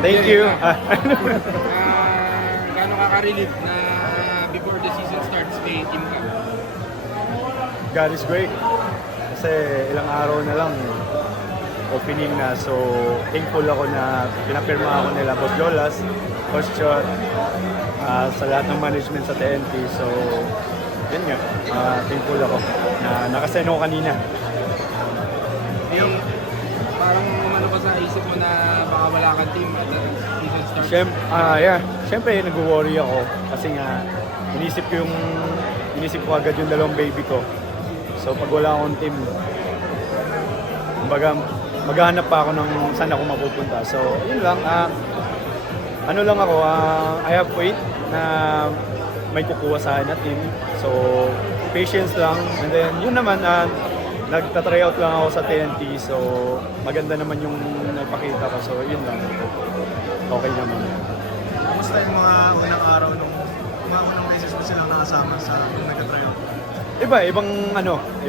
Thank you. Gaano ka-relieve na before the season starts kay Team Cam? God is great. Kasi ilang araw na lang opening na. So, thankful ako na pinapirma ako nila Boss Jolas, Coach Chot, sa lahat ng management sa TNT. So, yun nga. Thankful ako na nakasign ako kanina. Parang umano ba sa isip mo na baka wala kang team at the season starts? Siyempre, nag-worry ako. Kasi nga, inisip ko agad yung dalawang baby ko. So, pag wala akong team, kumbaga, maghahanap pa ako ng saan ako mapupunta. So, yun lang. Ano lang ako, I have faith na may kukuha sa akin na team. So, patience lang. And then, yun naman, nagta-try out lang ako sa TNT. So, maganda naman yung nagpakita ko. So, yun lang. Okay naman. Kamusta yung mga unang araw nung mga unang beses mo silang nakasama sa nagka-try out?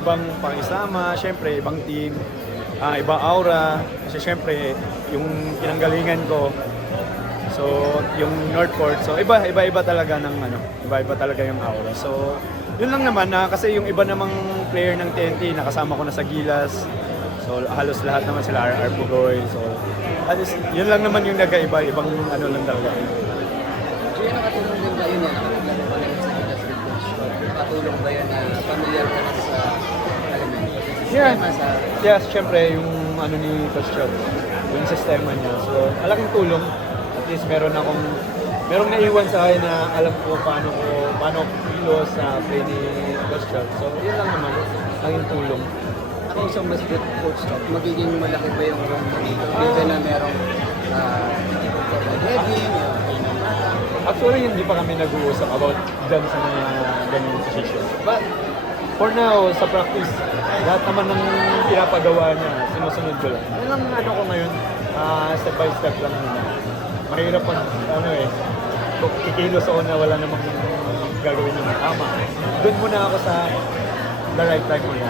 Ibang pakisama, syempre, ibang team, ibang aura. Kasi syempre, yung pinanggalingan ko, so, yung Northport, so iba-iba talaga iba-iba talaga yung aura. So, yun lang naman kasi yung iba namang player ng TNT, nakasama ko na sa Gilas. So, halos lahat naman sila RR Pugoy. So, yun lang naman yung nagkaiba, ibang lang talaga. So yun, nakatulong din ba yun yan? Nakalaro ka lang sa Gilas with Coach Chot. Nakatulong ba yan na familiar ka na sa element? Sistema sa... Yes, syempre, yung ni Coach Chot, yung sistema niya. So, malaking tulong. At least merong naiwan sa akin na alam ko paano kilos sa play ni Coach Chot. So, yun lang naman, malaking tulong. Ako isang mas good Coach Chot, magiging malaki ba yung role mo dito? Given na merong heading, Actually, hindi pa kami nag-uusap about dyan sa mga ganyung position. But, for now, sa practice, lahat naman ng pinapagawa niya, sinusunod ko lang. Yun lang ko ngayon, step by step lang muna. Mahirap pag, kikilos ako na wala namang gagawin ng tama. Doon muna ako sa the right time muna.